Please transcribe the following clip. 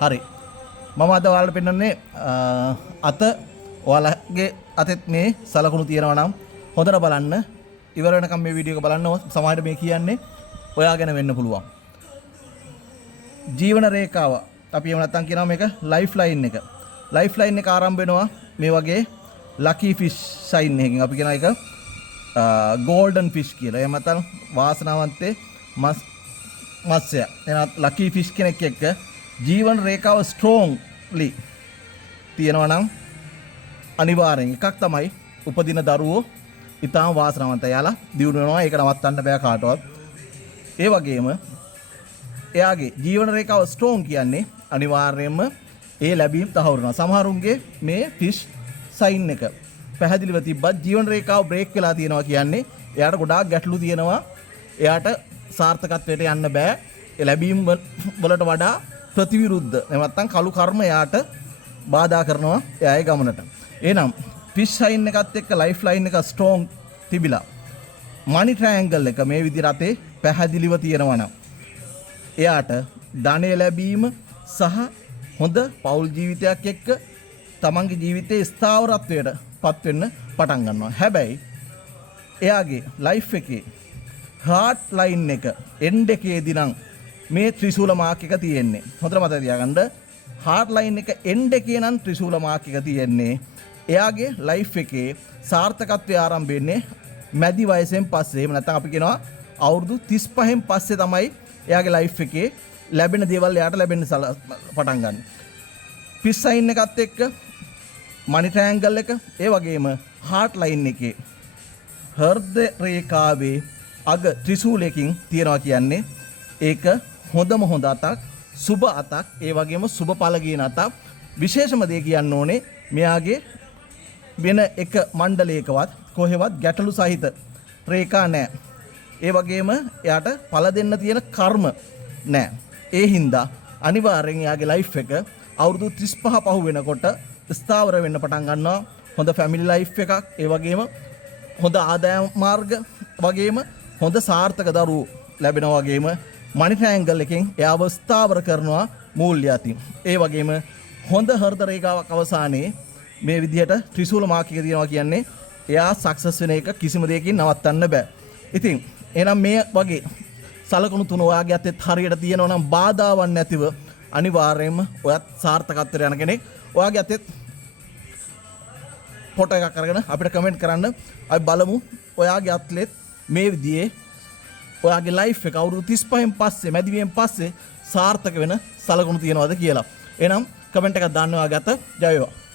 හරි. මම අද ඔයාලට පෙන්නන්නේ අත ඔයාලගේ අතෙත් මේ සලකුණු තියෙනවා නම් හොඳට බලන්න. ඉවර වෙනකම් මේ වීඩියෝ එක බලන්න. සමහරවිට මේ කියන්නේ ඔයා ගැන වෙන්න පුළුවන්. ජීවන රේඛාව අපි එහෙම නැත්නම් කියනවා මේක ලයිෆ් ලයින් එක. ලයිෆ් ලයින් එක ආරම්භ වෙනවා මේ වගේ ලකී ෆිෂ් සයින් එකකින්. අපි කියන එක ගෝල්ඩන් ෆිෂ් කියලා. එහෙම නැත්නම් වාසනාවන්තේ මත්ස්‍ය. එහෙනම් ලකී ෆිෂ් කෙනෙක් එක්ක ජීවන රේඛාව ස්ට්‍රෝන්ලි තියෙනවා නම් අනිවාර්යෙන් එකක් තමයි උපදින දරුවෝ ඉතාම වාසනාවන්තයි. යාලා දියුණු වෙනවා. ඒක නවත්තන්න බෑ කාටවත්. ඒ වගේම එයාගේ ජීවන රේඛාව ස්ට්‍රෝන් කියන්නේ අනිවාර්යයෙන්ම ඒ ලැබීම් තහවුරු වෙනවා. සමහරුන්ගේ මේ ෆිෂ් සයින් එක පැහැදිලිව තිබ්බත් ජීවන රේඛාව බ්‍රේක් වෙලා තියෙනවා කියන්නේ එයාට ගොඩාක් ගැටලු තියෙනවා. එයාට සාර්ථකත්වයට යන්න බෑ. ඒ ලැබීම් වලට වඩා ප්‍රතිවිරුද්ධ නැත්නම් කළු කර්ම එයාට බාධා කරනවා එයාගේ ගමනට. එහෙනම් ෆිෂ් සයින් එකත් එක්ක ලයිෆ් ලයින් එක ස්ට්‍රෝන් තිබිලා මනි ට්‍රයැන්ගල් එක මේ විදිහට අතේ පැහැදිලිව තියෙනවා නම් එයාට ධනෙ ලැබීම සහ හොඳ පෞල් ජීවිතයක් එක්ක තමන්ගේ ජීවිතයේ ස්ථාවරත්වයට පත් වෙන්න පටන් ගන්නවා. හැබැයි එයාගේ ලයිෆ් එකේ හાર્ට් ලයින් එක එන්ඩ් එකේදී නම් මේ ත්‍රිශූල මාක් එක තියෙන්නේ. හොඳට මතක තියාගන්න. හાર્ට් ලයින් එක එන්ඩ් එකේ නම් ත්‍රිශූල මාක් එක තියෙන්නේ. එයාගේ ලයිෆ් එකේ සාර්ථකත්වය ආරම්භ වෙන්නේ මැදි වයසෙන් පස්සේ. එහෙම නැත්නම් අපි කියනවා අවුරුදු 35න් පස්සේ තමයි එයාගේ ලයිෆ් එකේ ලැබෙන දේවල් එයාට ලැබෙන්න පටන් ගන්න. ෆිෂ් සයින් එකත් එක්ක මනි ට්‍රයැන්ගල් එක ඒ වගේම හાર્ට් ලයින් එකේ හෘද රේඛාවේ අග ත්‍රිශූලයකින් තියනවා කියන්නේ ඒක හොඳම හොඳ අතක්, සුබ අතක්, ඒ වගේම සුබ ඵල කියන අතක්. විශේෂම දේ කියන්න ඕනේ මෙයාගේ වෙන එක මණ්ඩලයකවත් කොහෙවත් ගැටලු සහිත රේඛා නැහැ. ඒ වගේම එයාට ඵල දෙන්න තියෙන කර්ම නැහැ. ඒ හින්දා අනිවාර්යෙන් එයාගේ ලයිෆ් එක අවුරුදු 35 පහු වෙනකොට ස්ථාවර වෙන්න පටන් ගන්නවා. හොඳ ෆැමිලි ලයිෆ් එකක්, ඒ වගේම හොඳ ආදායම් මාර්ග, වගේම හොඳ සාර්ථක දරුවෝ ලැබෙනවා. වගේම මනි ට්‍රයැන්ගල් එකෙන් එයාව ස්ථාවර කරනවා මූල්‍ය අතින්. ඒ වගේම හොඳ හෘද රේඛාවක් අවසානයේ මේ විදිහට ත්‍රිශූල මාක් එක තියෙනවා කියන්නේ එයා සක්සස් වෙන එක කිසිම දෙයකින් නවත්තන්න බෑ. ඉතින් එහෙනම් මේ වගේ සලකුණු තුන ඔයාගේ අතේ හරියට තියෙනවා නම් බාධාවක් නැතිව අනිවාර්යයෙන්ම ඔයත් සාර්ථකත්වයට යන කෙනෙක්. ඔයාගේ අතේ ෆොටෝ එකක් අරගෙන අපිට කමෙන්ට් කරන්න. අපි බලමු ඔයාගේ අත්ලෙත් මේ විදිහේ ඔයාගේ ලයිෆ් එක අවුරුදු 35න් පස්සේ මැදිවියෙන් පස්සේ සාර්ථක වෙන සලකුණු තියනවාද කියලා. එහෙනම් කමෙන්ට් එකක් දාන්න ඔයාගේ අත. ජය වේවා.